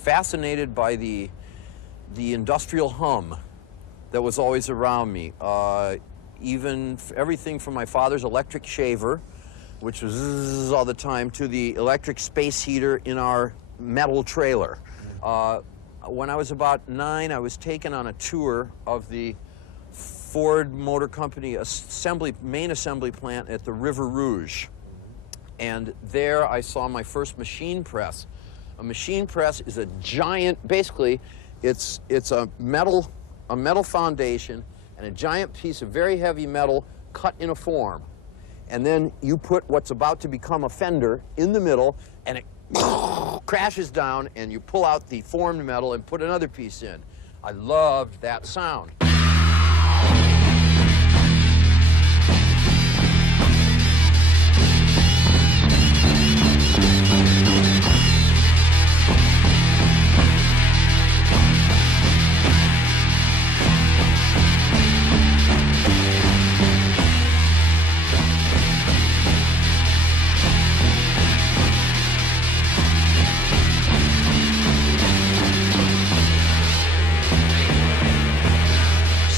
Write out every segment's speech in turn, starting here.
fascinated by the industrial hum that was always around me. Even everything from my father's electric shaver, which was zzz all the time, to the electric space heater in our metal trailer. When I was about 9, I was taken on a tour of the Ford Motor Company main assembly plant at the River Rouge. And there I saw my first machine press. A machine press is a giant, basically, it's a metal foundation and a giant piece of very heavy metal cut in a form. And then you put what's about to become a fender in the middle, and it crashes down, and you pull out the formed metal and put another piece in. I loved that sound.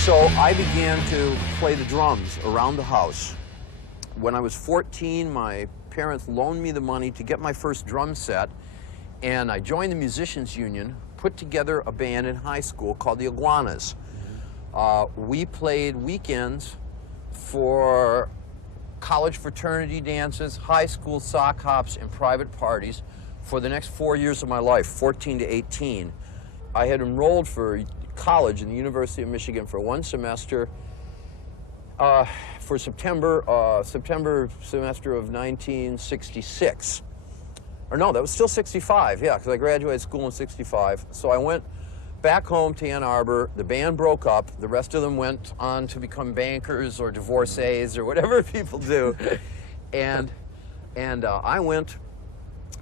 So I began to play the drums around the house. When I was 14, my parents loaned me the money to get my first drum set, and I joined the Musicians Union, put together a band in high school called the Iguanas. We played weekends for college fraternity dances, high school sock hops, and private parties for the next 4 years of my life, 14 to 18. I had enrolled for college in the University of Michigan for 1 semester for September semester of 1966. Or no, that was still 65, yeah, because I graduated school in 65. So I went back home to Ann Arbor. The band broke up. The rest of them went on to become bankers or divorcees or whatever people do. And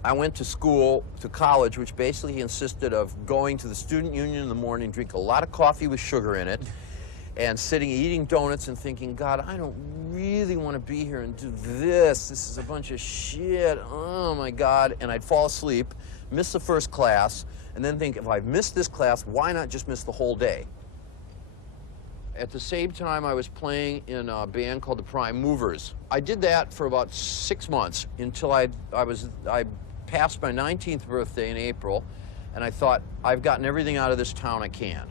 I went to school, to college, which basically consisted of going to the student union in the morning, drink a lot of coffee with sugar in it, and sitting eating donuts and thinking, God, I don't really want to be here and do this. This is a bunch of shit. Oh, my God. And I'd fall asleep, miss the first class, and then think, if I've missed this class, why not just miss the whole day? At the same time, I was playing in a band called the Prime Movers. I did that for about 6 months until I passed my 19th birthday in April, and I thought, I've gotten everything out of this town I can.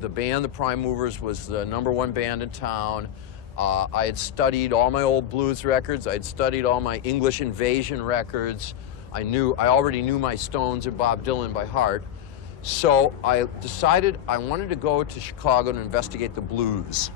The band, the Prime Movers, was the #1 band in town. I had studied all my old blues records. I had studied all my English Invasion records. I already knew my Stones and Bob Dylan by heart. So I decided I wanted to go to Chicago to investigate the blues.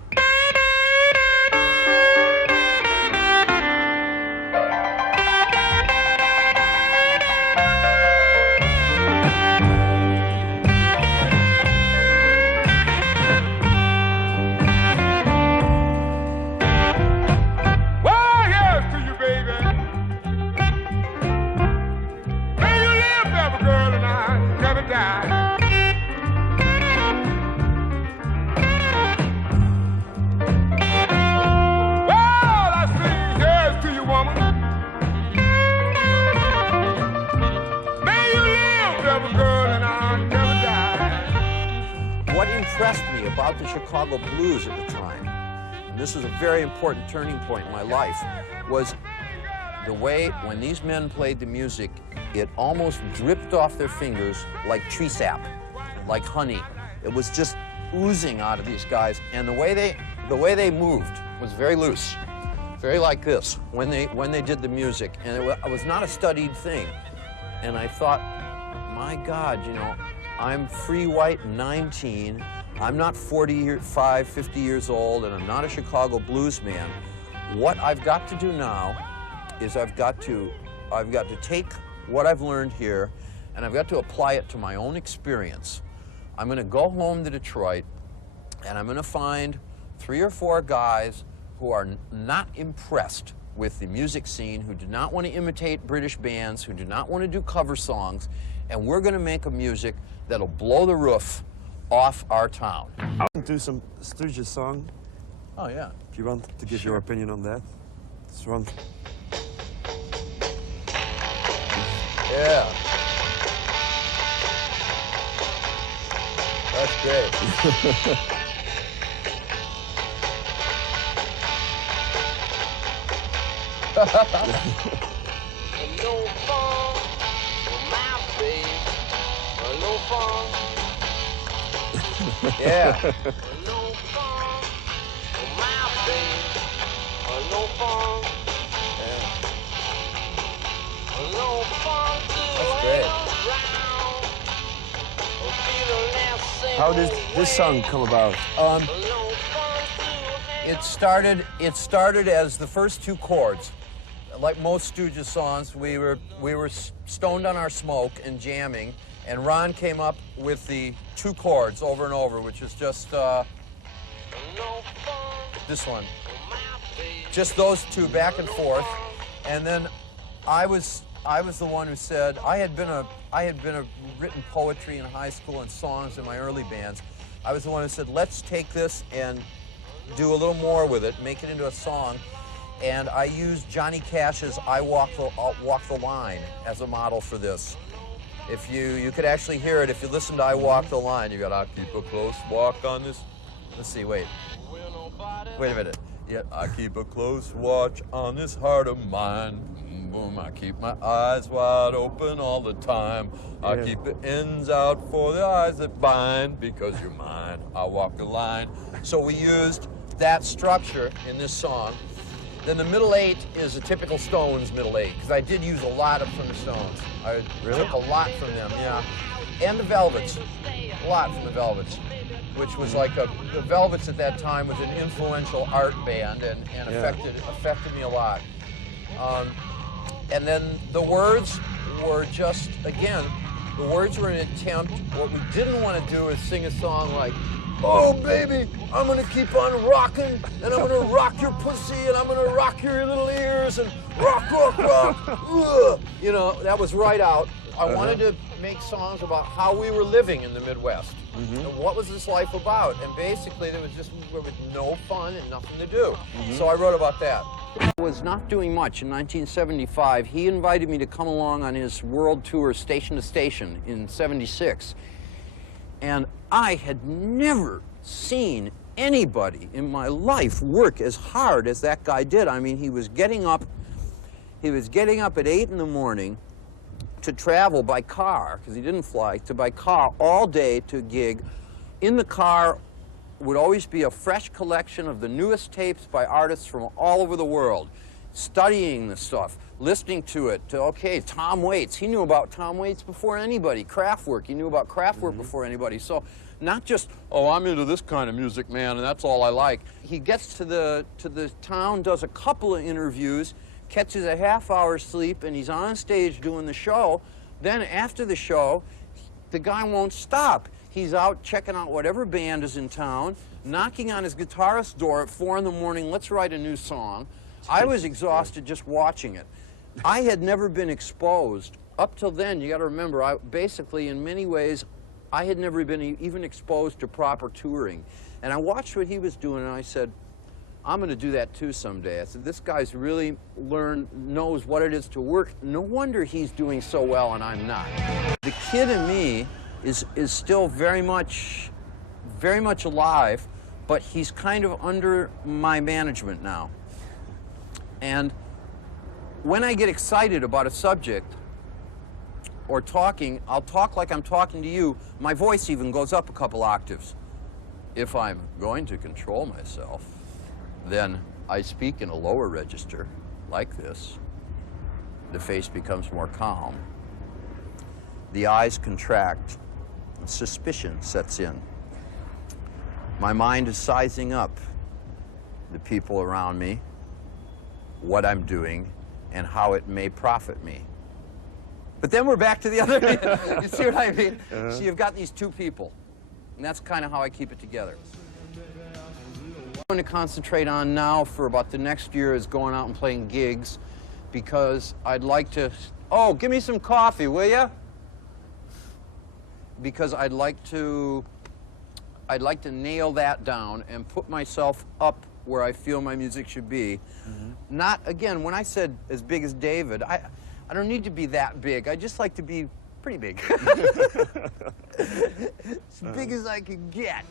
What impressed me about the Chicago blues at the time, and this is a very important turning point in my life, was the way when these men played the music, it almost dripped off their fingers like tree sap, like honey. It was just oozing out of these guys, and the way they moved was very loose, very like this when they did the music, and it was not a studied thing. And I thought, my God, you know, I'm free white 19. I'm not 45, 50 years old, and I'm not a Chicago blues man. What I've got to do now is I've got to take what I've learned here, and I've got to apply it to my own experience. I'm going to go home to Detroit, and I'm going to find 3 or 4 guys who are not impressed with the music scene, who do not want to imitate British bands, who do not want to do cover songs, and we're going to make a music that'll blow the roof off our town. Do some Stooges song. Oh, yeah. If you want to give your opinion on that. It's one. Yeah. That's great. No fun for my face. No fun. Yeah. No fun for my face. No fun. No fun to That's great. hang around. Feeling that How did this song come about? no fun to hang It started as the first two chords. Like most Stooges songs, we were stoned on our smoke and jamming, and Ron came up with the two chords over and over, which is just no fun this one. for my face. Just those two back and forth, and then I was the one who said I had written poetry in high school and songs in my early bands. I was the one who said, let's take this and do a little more with it, make it into a song, and I used Johnny Cash's "I Walk the Line" as a model for this. If you could actually hear it if you listen to "I Walk the Line." You got, "I keep a close walk on this." Let's see, wait a minute. Yeah, I keep a close watch on this heart of mine. Boom, I keep my eyes wide open all the time. I Yeah. keep the ends out for the eyes that bind, because you're mine. I walk the line. So we used that structure in this song. Then the middle eight is a typical Stones middle eight, because I did use a lot from the Stones. I took a lot from them, yeah. And the Velvets, a lot from the Velvets, which was like the Velvets at that time was an influential art band and affected me a lot. And then the words were just, again, the words were an attempt. What we didn't want to do is sing a song like, "Oh baby, I'm gonna keep on rocking, and I'm gonna rock your pussy, and I'm gonna rock your little ears, and rock, rock, rock." Ugh. You know, that was right out. I wanted to make songs about how we were living in the Midwest. And what was this life about? And basically there was no fun and nothing to do. So I wrote about that. I was not doing much in 1975. He invited me to come along on his world tour, station to station, in '76. And I had never seen anybody in my life work as hard as that guy did. I mean, he was getting up at 8 in the morning to travel by car, because he didn't fly, by car all day to a gig. In the car would always be a fresh collection of the newest tapes by artists from all over the world, studying the stuff, listening to it, okay, Tom Waits. He knew about Tom Waits before anybody. Kraftwerk, he knew about Kraftwerk before anybody. So not just, oh, I'm into this kind of music, man, and that's all I like. He gets to the town, does a couple of interviews, catches a half-hour sleep, and he's on stage doing the show. Then after the show, the guy won't stop. He's out checking out whatever band is in town, knocking on his guitarist's door at 4 in the morning, let's write a new song. I was exhausted just watching it. I had never been exposed. Up till then, you got to remember, basically, in many ways, I had never been even exposed to proper touring. And I watched what he was doing, and I said, I'm going to do that too someday. I said, this guy's really knows what it is to work. No wonder he's doing so well and I'm not. The kid in me is still very much alive, but he's kind of under my management now. And when I get excited about a subject or talking, I'll talk like I'm talking to you. My voice even goes up a couple octaves. If I'm going to control myself, then I speak in a lower register, like this. The face becomes more calm. The eyes contract. Suspicion sets in. My mind is sizing up the people around me, what I'm doing, and how it may profit me. But then we're back to the other. You see what I mean? So you've got these two people, and that's kind of how I keep it together. What I'm going to concentrate on now for about the next year is going out and playing gigs, because I'd like to, oh, give me some coffee, will ya? Because I'd like to nail that down and put myself up where I feel my music should be. Not, again, when I said as big as David, I don't need to be that big. I just like to be pretty big. big as I could get.